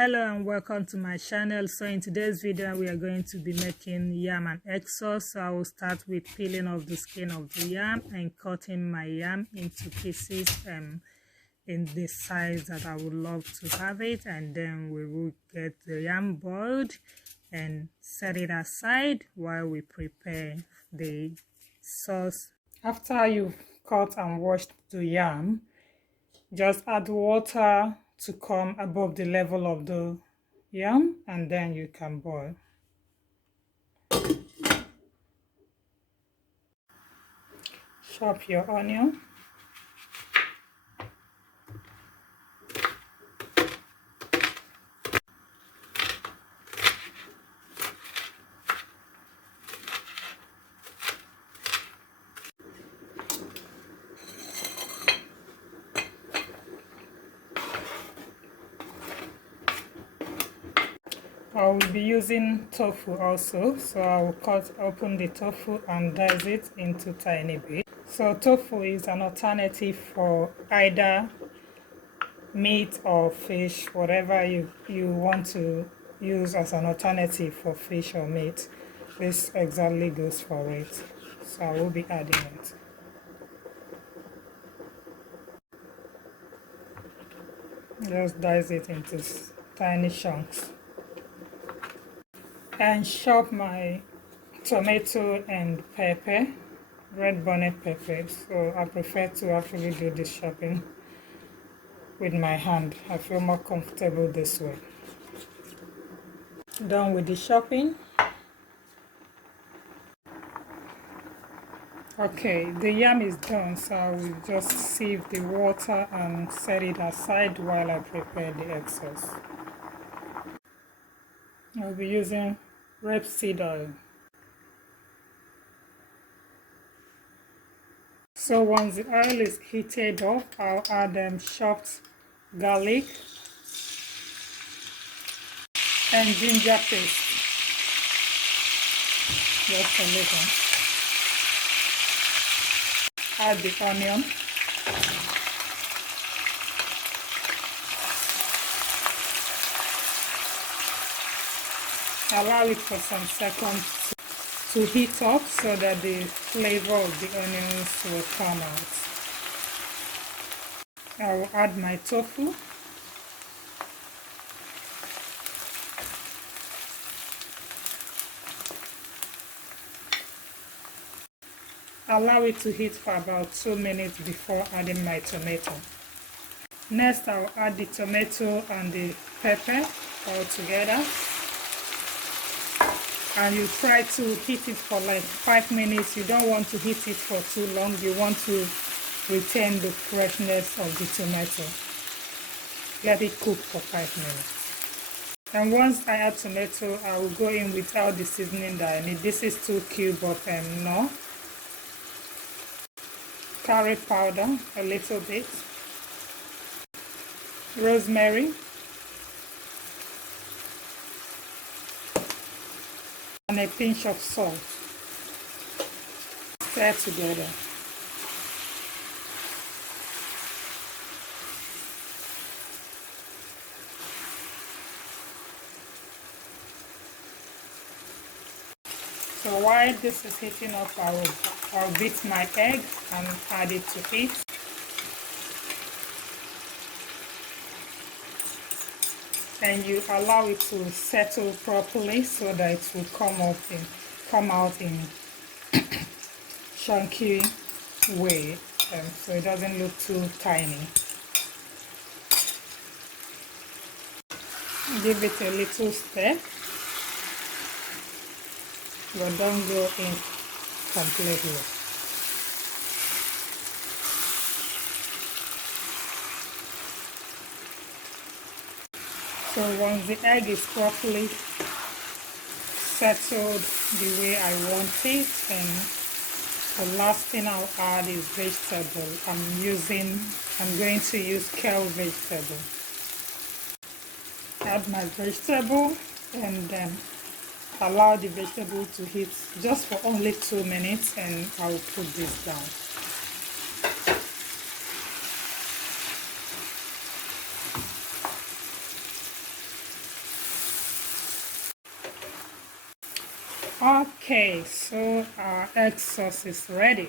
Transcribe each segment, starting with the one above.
Hello and welcome to my channel. So in today's video we are going to be making yam and egg sauce. So I will start with peeling off the skin of the yam and cutting my yam into pieces in the size that I would love to have it, and then we will get the yam boiled and set it aside while we prepare the sauce. After you've cut and washed the yam, just add water to come above the level of the yam, and then you can boil. Chop your onion. I will be using tofu also, so I will cut open the tofu and dice it into tiny bits. So tofu is an alternative for either meat or fish, whatever you want to use as an alternative for fish or meat. This exactly goes for it, so I will be adding it. Just dice it into tiny chunks. And chop my tomato and pepper, red bonnet pepper. So I prefer to actually do this chopping with my hand. I feel more comfortable this way. Done with the chopping. Okay, the yam is done, so I will just sieve the water and set it aside while I prepare the egg sauce. I'll be using rapeseed oil. So once the oil is heated up, I'll add chopped garlic and ginger paste. Just a little. Add the onion. Allow it for some seconds to heat up so that the flavor of the onions will come out. I will add my tofu. Allow it to heat for about 2 minutes before adding my tomato. Next, I will add the tomato and the pepper all together. And you try to heat it for like 5 minutes. You don't want to heat it for too long. You want to retain the freshness of the tomato. Let it cook for 5 minutes. And once I add tomato, I will go in with all the seasoning that I need. This is 2 cubes of no. Curry powder, a little bit. Rosemary. And a pinch of salt. Stir together. So while this is heating up, I'll beat my egg and add it to it. And you allow it to settle properly so that it will come out in chunky way, so it doesn't look too tiny. Give it a little stir, but don't go in completely. So once the egg is properly settled the way I want it, and the last thing I'll add is vegetable. I'm going to use kale vegetable. Add my vegetable and then allow the vegetable to heat just for only 2 minutes, and I'll put this down. Okay, so our egg sauce is ready.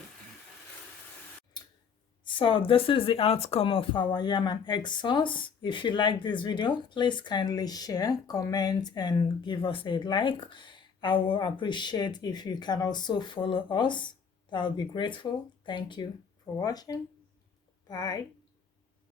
So this is the outcome of our yam and egg sauce. If you like this video, please kindly share, comment, and give us a like. I will appreciate if you can also follow us. That would be grateful. Thank you for watching. Bye.